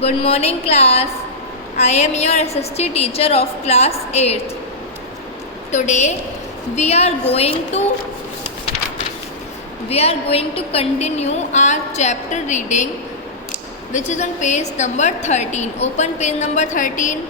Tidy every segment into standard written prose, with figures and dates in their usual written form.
Good morning class. I am your SST teacher of class 8th. Today we are going to continue our chapter reading which is on page number 13. Open page number 13.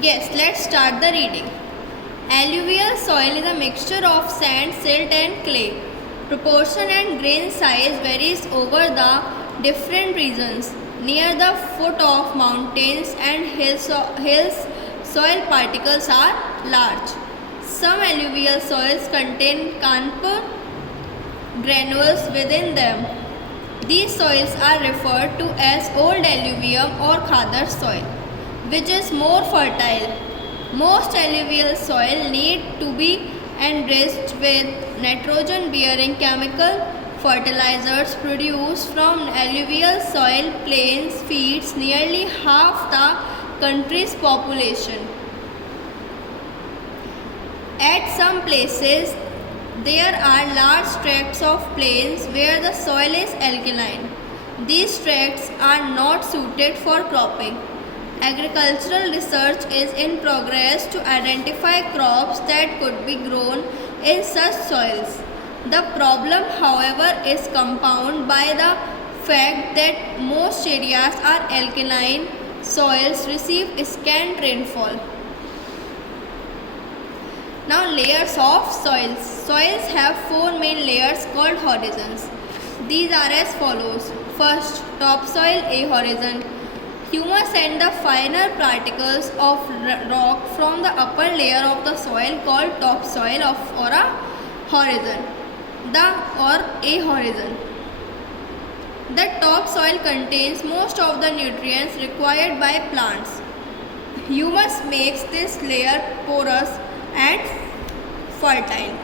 Yes, let's start the reading. Alluvial soil is a mixture of sand, silt and clay. Proportion and grain size varies over the different regions. Near the foot of mountains and hills, soil particles are large. Some alluvial soils contain carnapa granules within them. These soils are referred to as old alluvium or khadar soil, which is more fertile. Most alluvial soil need to be enriched with nitrogen-bearing chemical fertilizers produced from alluvial soil plains feeds nearly half the country's population. At some places, there are large tracts of plains where the soil is alkaline. These tracts are not suited for cropping. Agricultural research is in progress to identify crops that could be grown in such soils. The problem, however, is compounded by the fact that most areas are alkaline soils receive scant rainfall. Now, layers of soils. Soils have four main layers called horizons. These are as follows. First, topsoil, a horizon. Humus and the finer particles of rock from the upper layer of the soil called topsoil or a horizon. A horizon. The topsoil contains most of the nutrients required by plants. Humus makes this layer porous and fertile.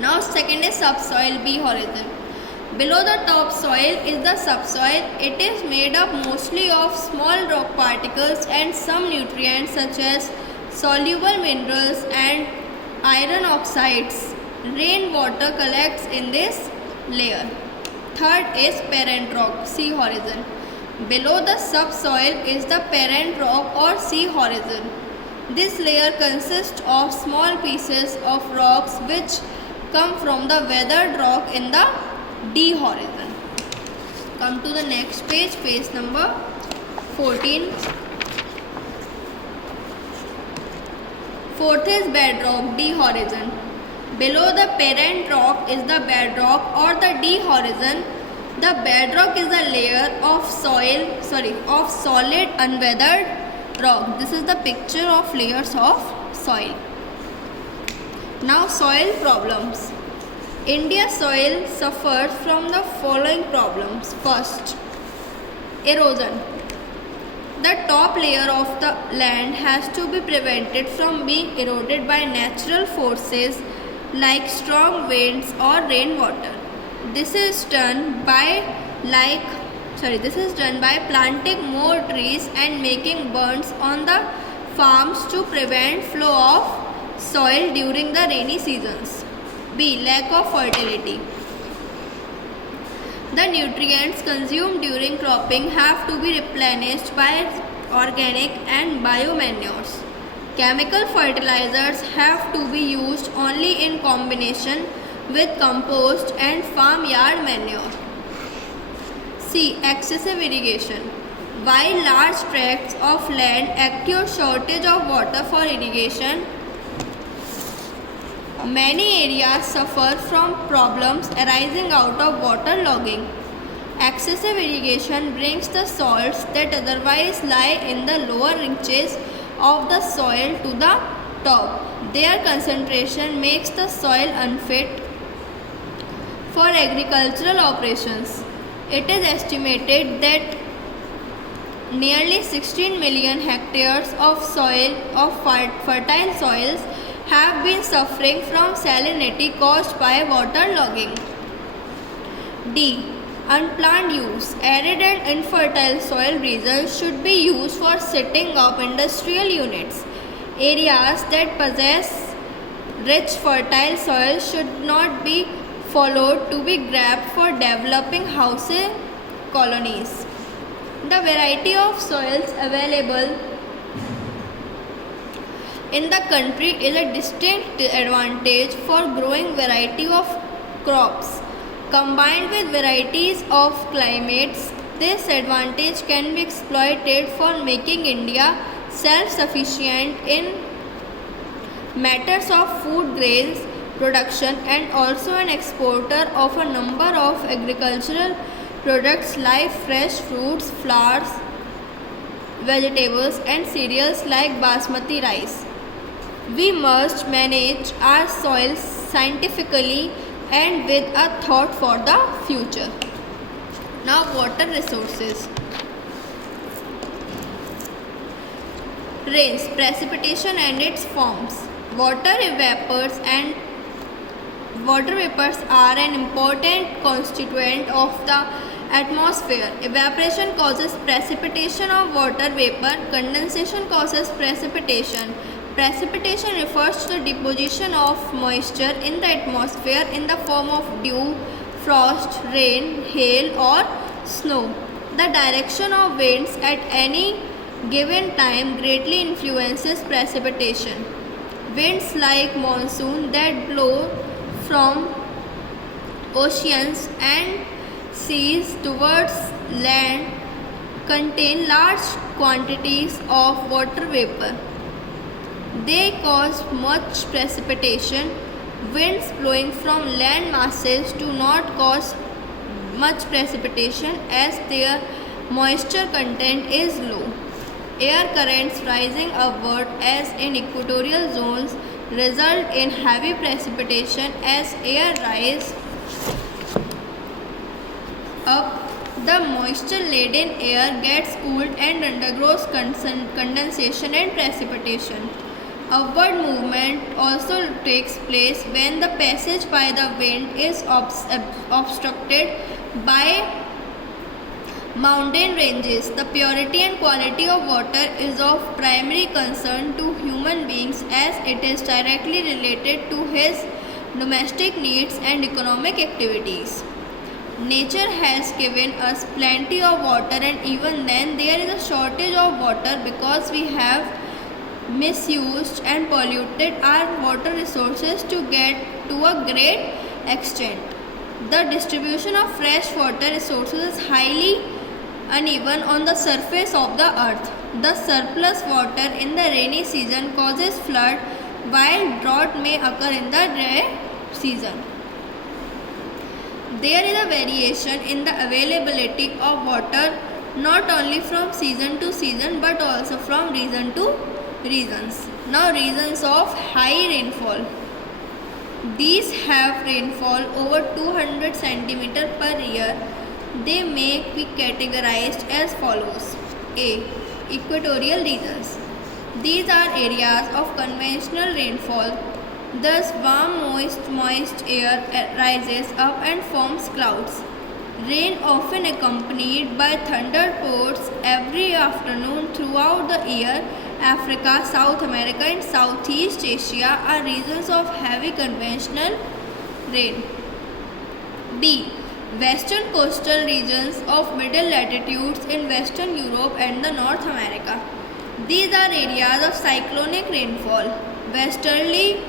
Now second is subsoil, B horizon. Below the topsoil is the subsoil. It is made up mostly of small rock particles and some nutrients such as soluble minerals and iron oxides. Rainwater collects in this layer. Third is parent rock, C horizon. Below the subsoil is the parent rock or C horizon. This layer consists of small pieces of rocks which come from the weathered rock in the D horizon. Come to the next page, page number 14. Fourth is bedrock, D horizon. Below the parent rock is the bedrock or the D horizon. The bedrock is a layer of solid unweathered rock. This is the picture of layers of soil. Now soil problems. India's soil suffers from the following problems. First, erosion. The top layer of the land has to be prevented from being eroded by natural forces like strong winds or rainwater. This is done by planting more trees and making burns on the farms to prevent flow of soil during the rainy seasons. B. Lack of fertility. The nutrients consumed during cropping have to be replenished by organic and biomanures. Chemical fertilizers have to be used only in combination with compost and farmyard manure. C. Excessive irrigation. While large tracts of land accrue shortage of water for irrigation, many areas suffer from problems arising out of water logging. Excessive irrigation brings the salts that otherwise lie in the lower reaches of the soil to the top. Their concentration makes the soil unfit for agricultural operations. It is estimated that nearly 16 million hectares of fertile soils have been suffering from salinity caused by water logging. D. Unplanned use. Arid and infertile soil regions should be used for setting up industrial units. Areas that possess rich fertile soil should not be followed to be grabbed for developing housing colonies. The variety of soils available in the country is a distinct advantage for growing variety of crops. Combined with varieties of climates, this advantage can be exploited for making India self-sufficient in matters of food grains production and also an exporter of a number of agricultural products like fresh fruits, flowers, vegetables and cereals like basmati rice. We must manage our soils scientifically and with a thought for the future. Now, water resources. Rains, precipitation and its forms. Water vapors are an important constituent of the atmosphere. Evaporation causes precipitation of water vapor. Condensation causes precipitation. Precipitation refers to the deposition of moisture in the atmosphere in the form of dew, frost, rain, hail or snow. The direction of winds at any given time greatly influences precipitation. Winds like monsoon that blow from oceans and seas towards land contain large quantities of water vapor. They cause much precipitation. Winds blowing from land masses do not cause much precipitation as their moisture content is low. Air currents rising upward as in equatorial zones result in heavy precipitation as air rises up. The moisture-laden air gets cooled and undergoes condensation and precipitation. Upward movement also takes place when the passage by the wind is obstructed by mountain ranges. The purity and quality of water is of primary concern to human beings as it is directly related to his domestic needs and economic activities. Nature has given us plenty of water and even then there is a shortage of water because we have misused and polluted our water resources to a great extent. The distribution of fresh water resources is highly uneven on the surface of the earth. The surplus water in the rainy season causes flood while drought may occur in the dry season. There is a variation in the availability of water not only from season to season but also from region to regions. Now, regions of high rainfall. These have rainfall over 200 cm per year. They may be categorized as follows. A. Equatorial regions. These are areas of conventional rainfall. Thus, warm, moist air rises up and forms clouds. Rain often accompanied by thunderbolts every afternoon throughout the year. Africa, South America and Southeast Asia are regions of heavy conventional rain. B. Western coastal regions of middle latitudes in Western Europe and the North America. These are areas of cyclonic rainfall. Westerly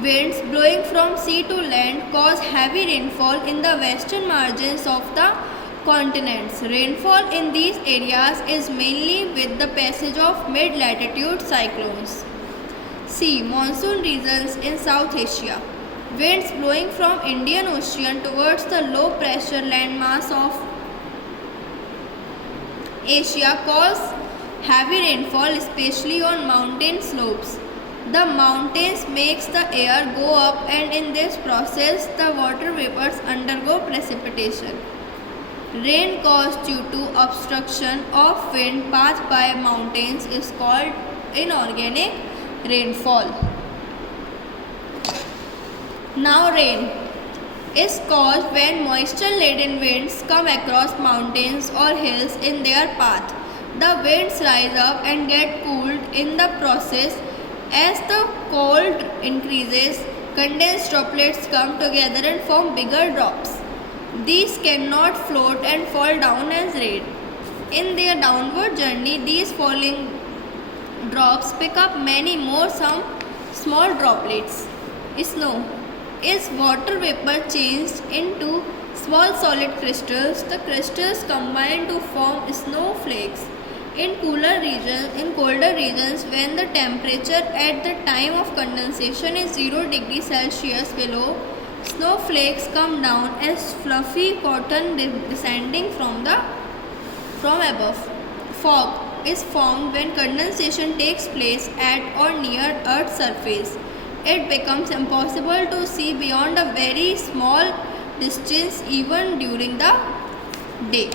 winds blowing from sea to land cause heavy rainfall in the western margins of the continents. Rainfall in these areas is mainly with the passage of mid-latitude cyclones. C. Monsoon regions in South Asia. Winds blowing from Indian Ocean towards the low pressure landmass of Asia cause heavy rainfall especially on mountain slopes. The mountains makes the air go up and in this process the water vapors undergo precipitation. Rain caused due to obstruction of wind path by mountains is called inorganic rainfall. Now, rain is caused when moisture-laden winds come across mountains or hills in their path. The winds rise up and get cooled in the process. As the cold increases, Condensed droplets come together and form bigger drops. These cannot float and fall down as rain. In their downward journey, these falling drops pick up many more some small droplets. Snow is water vapor changed into small solid crystals. The crystals combine to form snowflakes. In colder regions, when the temperature at the time of condensation is 0 degrees Celsius below, snowflakes come down as fluffy cotton descending from above. Fog is formed when condensation takes place at or near Earth's surface. It becomes impossible to see beyond a very small distance even during the day.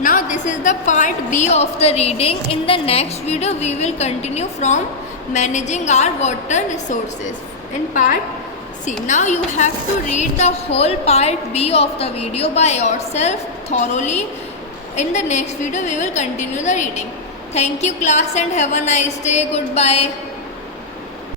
Now this is the part B of the reading. In the next video we will continue from managing our water resources in part C. Now you have to read the whole part B of the video by yourself thoroughly. In the next video we will continue the reading. Thank you class and have a nice day. Goodbye.